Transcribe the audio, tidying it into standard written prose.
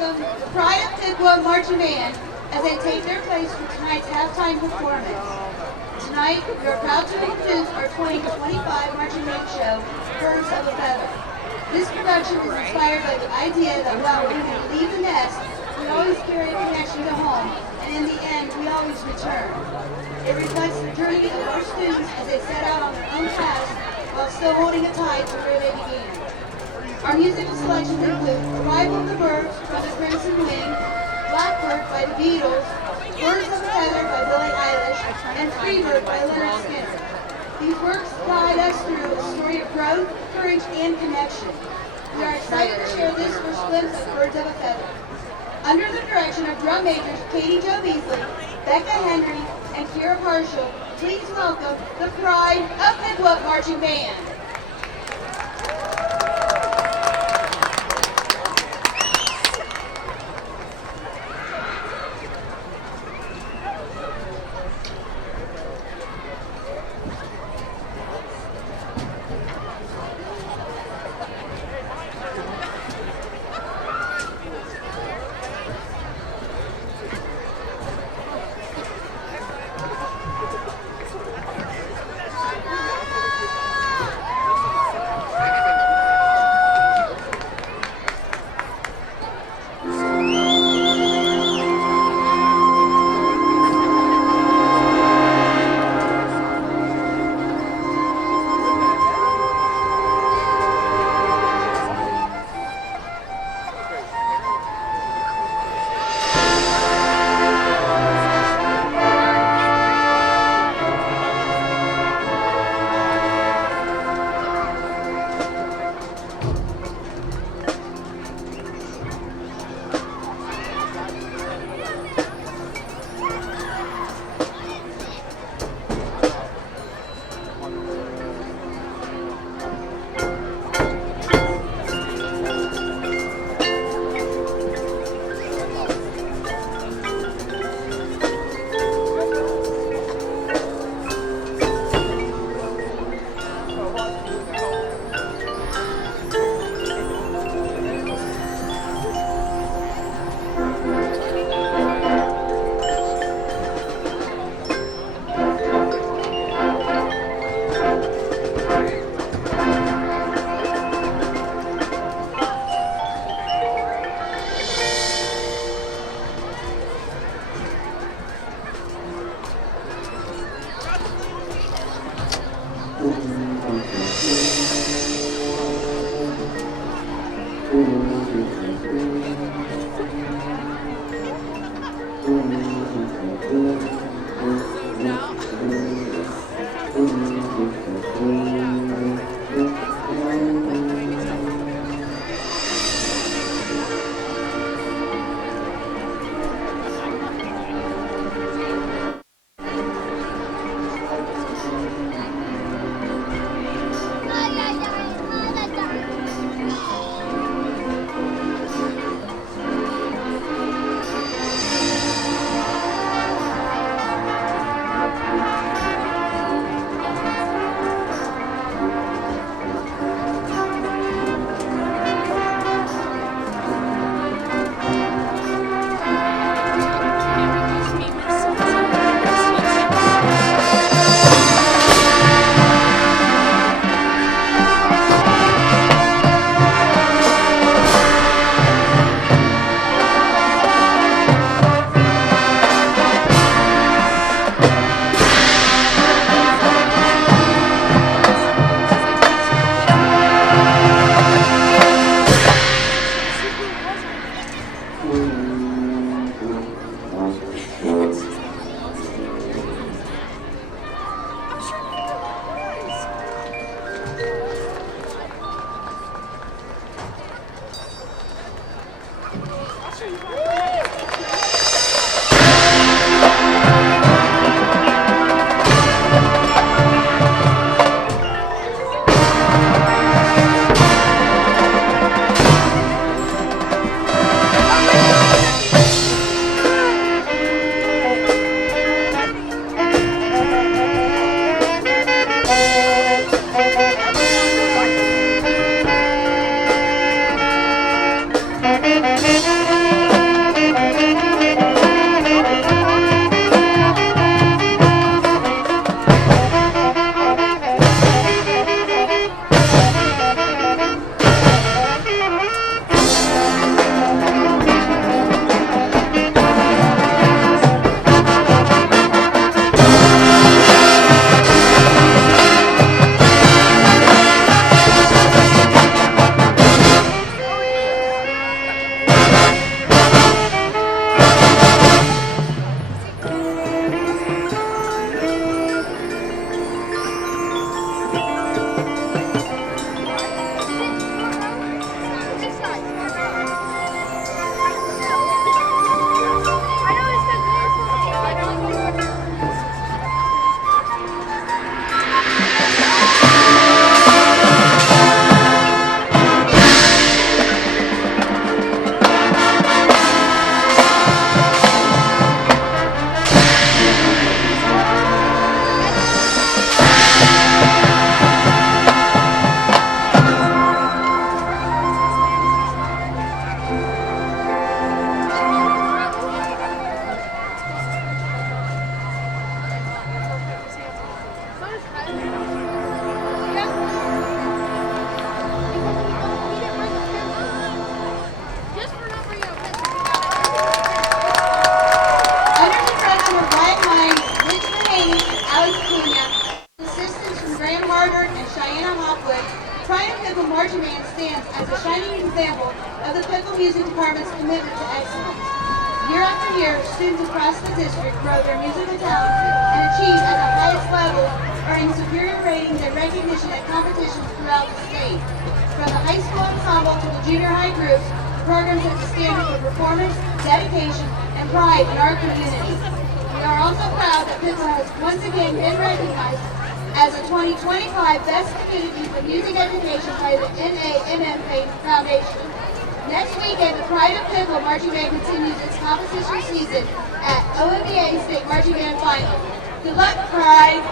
welcome the Pride of Piqua Marching Band as they take their place for tonight's halftime performance. Tonight, we are proud to introduce our 2025 marching band show, Birds of a Feather. This production is inspired by the idea that while we may leave the nest, we always carry a connection to home, and in the end, we always return. It reflects the journey of our students as they set out on their own paths while still holding a tie to where they began. Our musical selections include Arrival of the Birds by the Crimson Wing, Blackbird by the Beatles, Birds of a Feather by Billie Eilish, and Freebird by Leonard Skinner. These works guide us through a story of growth, courage, and connection. We are excited to share this first glimpse of Birds of a Feather. Under the direction of drum majors Katie Jo Beasley, Becca Henry, and Kira Marshall, please welcome the Pride of Piqua Marching Band. Music Department's commitment to excellence. Year after year, students across the district grow their musical talents and achieve at the highest level, earning superior ratings and recognition at competitions throughout the state. From the high school ensemble to the junior high groups, the program sets a standard for performance, dedication, and pride in our community. We are also proud that Piqua has once again been recognized as a 2025 Best Community for Music Education by the NAMM Foundation. Next weekend, the Pride of Piqua Marching Band continues its competition season at OMBA State Marching Band Finals. Good luck, Pride!